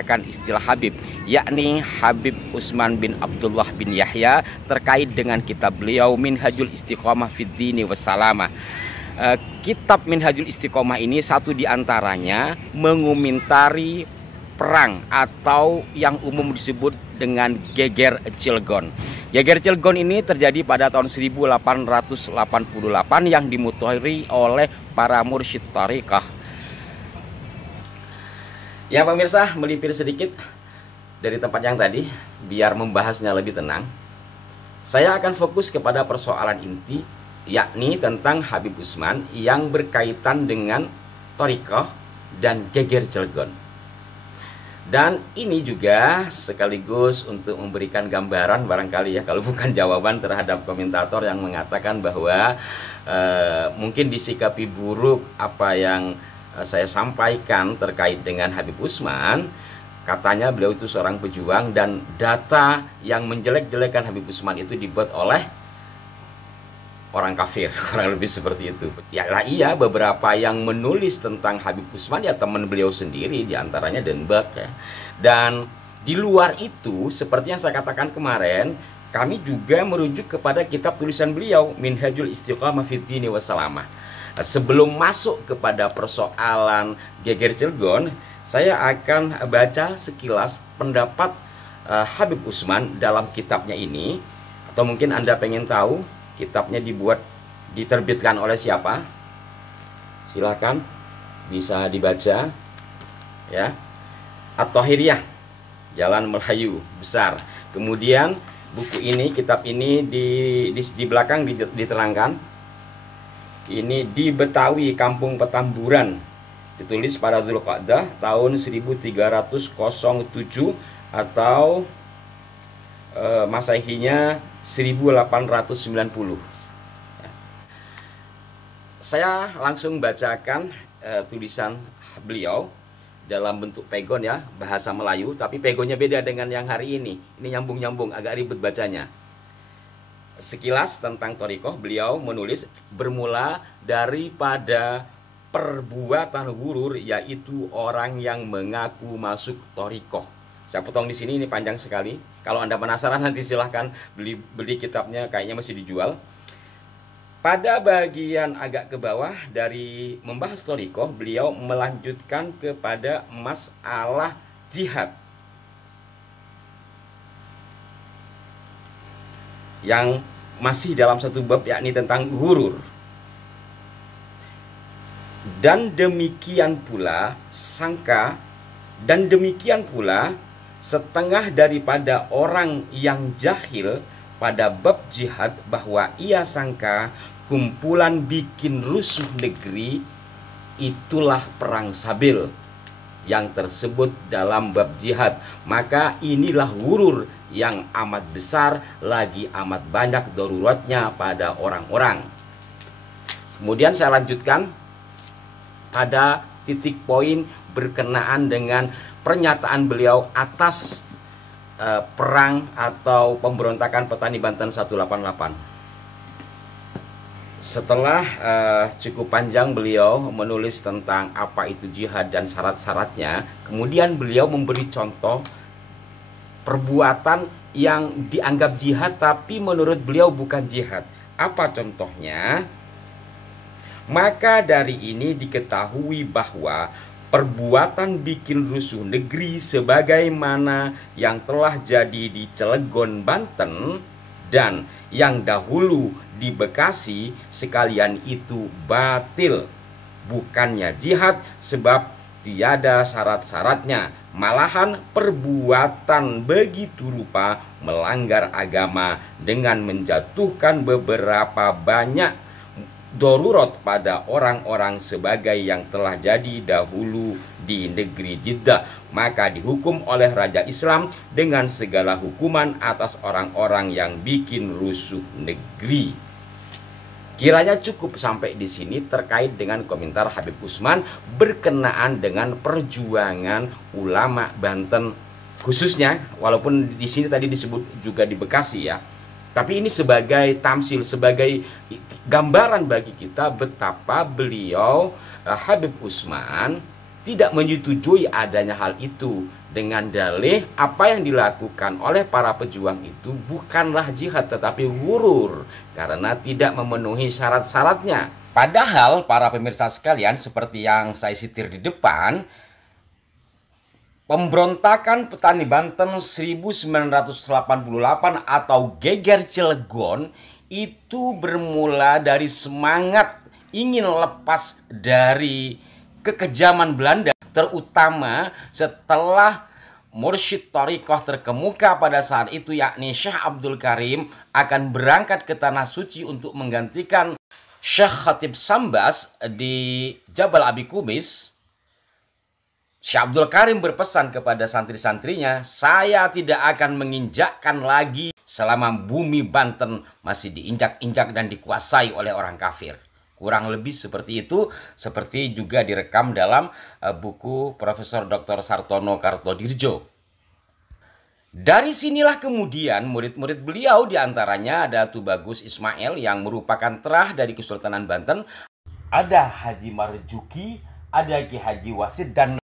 menggunakan istilah Habib, yakni Habib Utsman bin Abdullah bin Yahya, terkait dengan kitab beliau Minhajul Istiqomah fid Dini Wassalamah. Kitab Minhajul Istiqomah ini satu diantaranya mengomentari perang atau yang umum disebut dengan Geger Cilegon. Geger Cilegon ini terjadi pada tahun 1888 yang dimutahiri oleh para mursyid tariqah. Ya pemirsa, melipir sedikit dari tempat yang tadi biar membahasnya lebih tenang. Saya akan fokus kepada persoalan inti, yakni tentang Habib Utsman yang berkaitan dengan tariqah dan Geger Cilegon. Dan ini juga sekaligus untuk memberikan gambaran barangkali ya, kalau bukan jawaban terhadap komentator yang mengatakan bahwa mungkin disikapi buruk apa yang saya sampaikan terkait dengan Habib Utsman. Katanya beliau itu seorang pejuang dan data yang menjelek-jelekan Habib Utsman itu dibuat oleh orang kafir, kurang lebih seperti itu. Ya lah iya, beberapa yang menulis tentang Habib Utsman ya teman beliau sendiri, diantaranya Denbach ya. Dan di luar itu, seperti yang saya katakan kemarin, kami juga merujuk kepada kitab tulisan beliau Minhajul Istiqomah fid Dini Wassalamah. Sebelum masuk kepada persoalan Geger Cilegon, saya akan baca sekilas pendapat Habib Utsman dalam kitabnya ini. Atau mungkin Anda pengen tahu kitabnya diterbitkan oleh siapa? Silakan bisa dibaca ya. At-Tahiriyah, Jalan Melayu Besar. Kemudian buku ini, kitab ini di belakang diterangkan. Ini di Betawi, Kampung Petamburan. Ditulis pada Dzulqa'dah tahun 1307 atau Masehinya 1890. Saya langsung bacakan tulisan beliau dalam bentuk pegon ya, bahasa Melayu, tapi pegonnya beda dengan yang hari ini. Ini nyambung-nyambung, agak ribet bacanya. Sekilas tentang thariqah, beliau menulis bermula daripada perbuatan ghurur, yaitu orang yang mengaku masuk thariqah. Saya potong di sini, ini panjang sekali. Kalau Anda penasaran nanti silahkan beli kitabnya, kayaknya masih dijual. Pada bagian agak ke bawah dari membahas thariqah, beliau melanjutkan kepada masalah jihad yang masih dalam satu bab, yakni tentang ghurur. Dan demikian pula setengah daripada orang yang jahil pada bab jihad, bahwa ia sangka kumpulan bikin rusuh negeri itulah perang sabil yang tersebut dalam bab jihad. Maka inilah ghurur yang amat besar, lagi amat banyak daruratnya pada orang-orang. Kemudian saya lanjutkan pada titik poin berkenaan dengan pernyataan beliau atas perang atau pemberontakan petani Banten 188. Setelah cukup panjang beliau menulis tentang apa itu jihad dan syarat-syaratnya, kemudian beliau memberi contoh perbuatan yang dianggap jihad tapi menurut beliau bukan jihad. Apa contohnya? Maka dari ini diketahui bahwa perbuatan bikin rusuh negeri sebagaimana yang telah jadi di Cilegon, Banten, dan yang dahulu di Bekasi, sekalian itu batil, bukannya jihad, sebab tiada syarat-syaratnya. Malahan perbuatan begitu rupa melanggar agama dengan menjatuhkan beberapa banyak darurat pada orang-orang sebagai yang telah jadi dahulu di negeri Jeddah. Maka dihukum oleh Raja Islam dengan segala hukuman atas orang-orang yang bikin rusuh negeri. Kiranya cukup sampai di sini terkait dengan komentar Habib Utsman berkenaan dengan perjuangan ulama Banten khususnya, walaupun di sini tadi disebut juga di Bekasi ya. Tapi ini sebagai tamsil, sebagai gambaran bagi kita betapa beliau Habib Utsman tidak menyetujui adanya hal itu dengan dalih apa yang dilakukan oleh para pejuang itu bukanlah jihad tetapi ghurur karena tidak memenuhi syarat-syaratnya. Padahal para pemirsa sekalian, seperti yang saya sitir di depan, pemberontakan petani Banten 1988 atau geger Cilegon itu bermula dari semangat ingin lepas dari kekejaman Belanda, terutama setelah mursyid thariqah terkemuka pada saat itu yakni Syekh Abdul Karim akan berangkat ke Tanah Suci untuk menggantikan Syekh Khatib Sambas di Jabal Abi Kumis. Syekh Abdul Karim berpesan kepada santri-santrinya, saya tidak akan menginjakkan lagi selama bumi Banten masih diinjak-injak dan dikuasai oleh orang kafir. Kurang lebih seperti itu, seperti juga direkam dalam buku Profesor Dr. Sartono Kartodirjo. Dari sinilah kemudian murid-murid beliau diantaranya ada Tubagus Ismail yang merupakan terah dari Kesultanan Banten, ada Haji Marjuki, ada Ki Haji Wasid dan